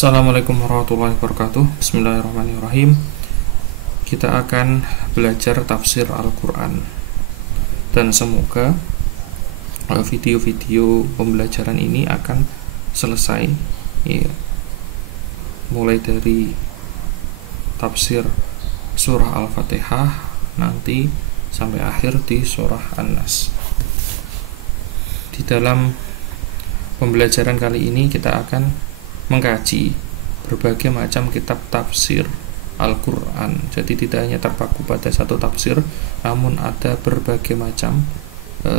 Assalamualaikum warahmatullahi wabarakatuh. Bismillahirrahmanirrahim. Kita akan belajar tafsir Al-Quran, dan semoga video-video pembelajaran ini akan selesai ya, mulai dari tafsir surah Al-Fatihah nanti sampai akhir di surah An-Nas. Di dalam pembelajaran kali ini kita akan mengkaji berbagai macam kitab tafsir Al-Quran. Jadi tidak hanya terpaku pada satu tafsir, namun ada berbagai macam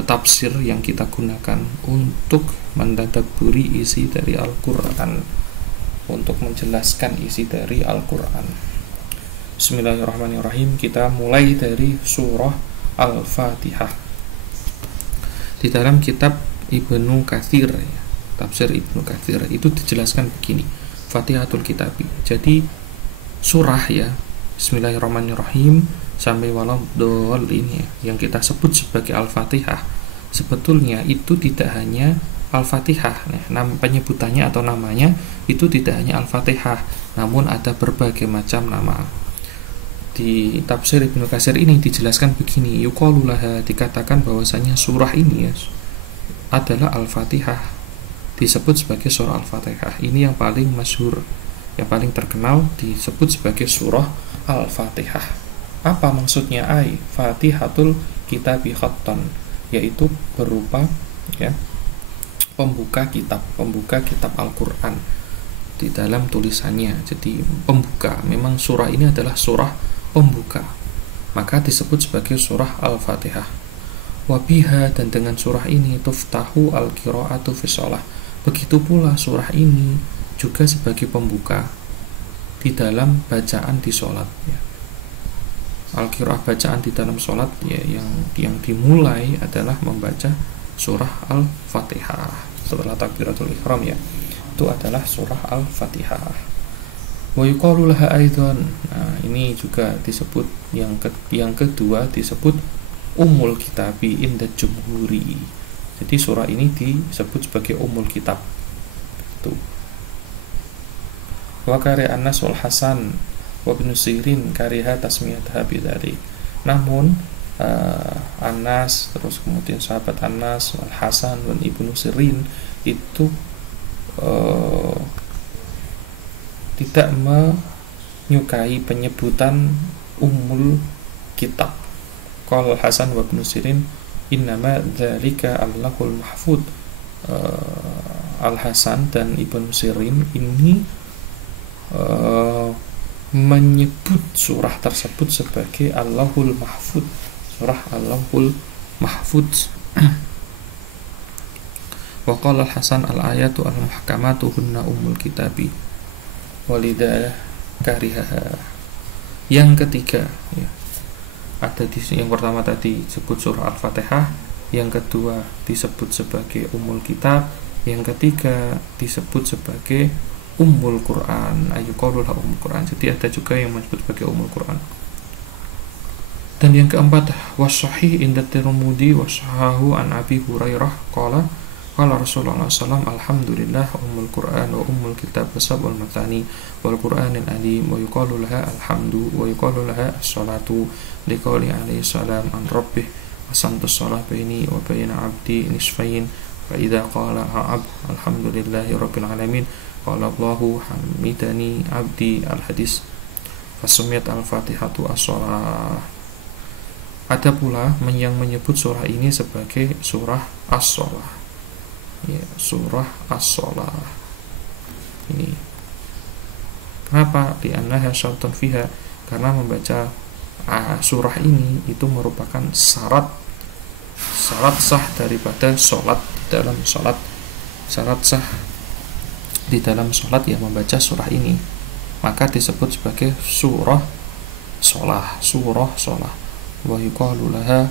tafsir yang kita gunakan untuk mentadabburi isi dari Al-Quran, untuk menjelaskan isi dari Al-Quran. Bismillahirrahmanirrahim. Kita mulai dari surah Al-Fatihah. Di dalam kitab Ibnu Katsir, tafsir Ibnu Katsir, itu dijelaskan begini, Fatihatul Kitabi. Jadi surah ya, Bismillahirrahmanirrahim sampai waladhdallin ya, yang kita sebut sebagai Al-Fatihah, sebetulnya itu tidak hanya Al-Fatihah. Nah, penyebutannya atau namanya itu tidak hanya Al-Fatihah, namun ada berbagai macam nama. Di tafsir Ibnu Katsir ini dijelaskan begini, yuqalulaha, dikatakan bahwasanya surah ini ya adalah Al-Fatihah, disebut sebagai surah Al-Fatihah. Ini yang paling masyhur, yang paling terkenal, disebut sebagai surah Al-Fatihah. Apa maksudnya? Fatihatul Kitabi khattan, yaitu berupa ya pembuka kitab Al-Quran di dalam tulisannya. Jadi pembuka, memang surah ini adalah surah pembuka, maka disebut sebagai surah Al-Fatihah. Wabiha, dan dengan surah ini tuftahu al-qiraatu fi shalah. Begitu pula surah ini juga sebagai pembuka di dalam bacaan di sholat ya. Al-qiraah, bacaan di dalam sholat ya, yang dimulai adalah membaca surah Al-Fatihah setelah takbiratul ihram ya, itu adalah surah Al-Fatihah. Wa yuqalu laha aidan. Nah, ini juga disebut yang kedua disebut Ummul Kitabi inda jumhuri. Jadi surah ini disebut sebagai Ummul Kitab. Tuh. Wa kari Anas wal Hasan wa Ibnu Sirin kariha tasmiyatha bidzalik. Namun Anas, terus kemudian sahabat Anas, wal Hasan dan Ibnu Sirin itu tidak menyukai penyebutan Ummul Kitab. Qala Hasan wa Ibnu Sirin innama dzalika Allahul Mahfud. Al-Hasan dan Ibnu Sirin ini menyebut surah tersebut sebagai Allahul Mahfud, surah Allahul Mahfud. Wa qala Al-Hasan al-ayatu al-muhkamatu hunna ummul kitabi walidah karihaha. Yang ketiga ya, ada yang pertama tadi disebut surah Al-Fatihah, yang kedua disebut sebagai Ummul Kitab, yang ketiga disebut sebagai Ummul Quran, ayuqalulah Ummul Quran. Jadi ada juga yang menyebut sebagai Ummul Quran. Dan yang keempat, was-sahih inda Tirmidzi was-sahahu an Abi Hurairah qala qala Rasulullah sallallahu alhamdulillah Ummul Quran wa Ummul Kitab sab'ul matani wal Qur'anil alim wa yuqalu laha alhamdu wa yuqalu laha as-salatu liqauli alaihi salam an rabbih asamtu shalah baini wa baina abdi nisfain fa idza qala abd alhamdulillahi rabbil alamin qala Allahu hamidani abdi al-hadis fasumiyat al-fatihatu as-shalah. Ada pula yang menyebut surah ini sebagai surah as-shalah ya, surah as-shalah ini. Kenapa? Li'annaha syartun fiha, karena membaca surah ini itu merupakan syarat sah daripada sholat di dalam sholat, syarat sah di dalam sholat ya membaca surah ini, maka disebut sebagai surah sholah. Wa yuqalu laha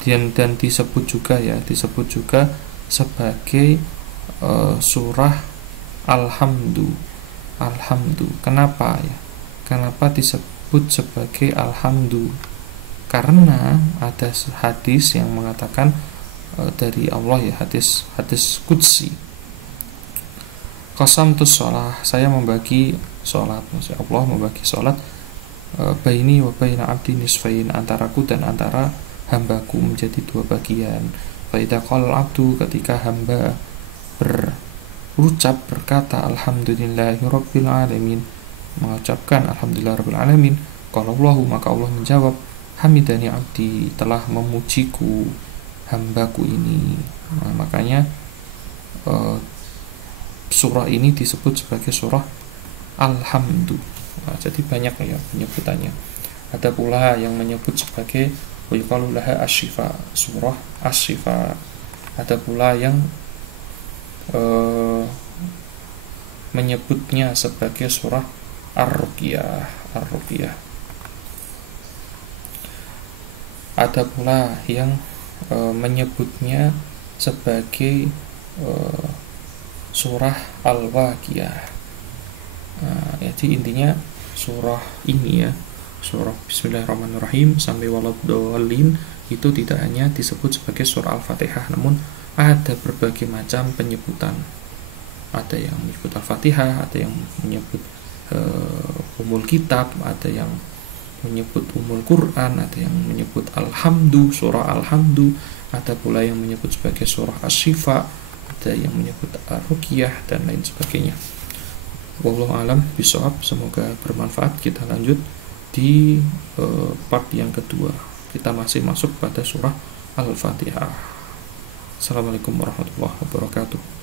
dan disebut juga sebagai surah alhamdu. Kenapa ya? Kenapa disebut sebagai alhamdu? Karena ada hadis yang mengatakan dari Allah ya, hadis qudsi qasamtus shalah, saya membagi sholat, maksudnya Allah membagi sholat baini wa baina abdi nisfain, antaraku dan antara hambaku menjadi dua bagian. Fa idza qala abdu, ketika hamba berucap, berkata alhamdulillahirabbil alamin, mengucapkan alhamdulillahirabbil alamin, qala Allahu, maka Allah menjawab hamidani abdi, telah memujiku hambaku ini. Nah, makanya surah ini disebut sebagai surah Alhamdu. Nah, jadi banyak ya penyebutannya. Ada pula yang menyebut sebagai wa yuqalu laha asy-syifa, surah asy-syifa. Ada pula yang menyebutnya sebagai surah Ar-Ruqyah, Ar-Ruqyah. Ada pula yang menyebutnya sebagai surah Al-Waqiah. Nah, jadi intinya surah ini ya, surah Bismillahirrahmanirrahim sampai waladhdallin, itu tidak hanya disebut sebagai surah Al-Fatihah, namun ada berbagai macam penyebutan. Ada yang menyebut Al-Fatihah, ada yang menyebut Ummul Kitab, ada yang menyebut Ummul Quran, ada yang menyebut Alhamdu, surah Alhamdu, ada pula yang menyebut sebagai surah Asy-Syifa, ada yang menyebut Ar-Ruqyah, dan lain sebagainya. Wallahu alam bishawab, semoga bermanfaat. Kita lanjut di part yang kedua. Kita masih masuk pada surah Al-Fatihah. Assalamualaikum warahmatullahi wabarakatuh.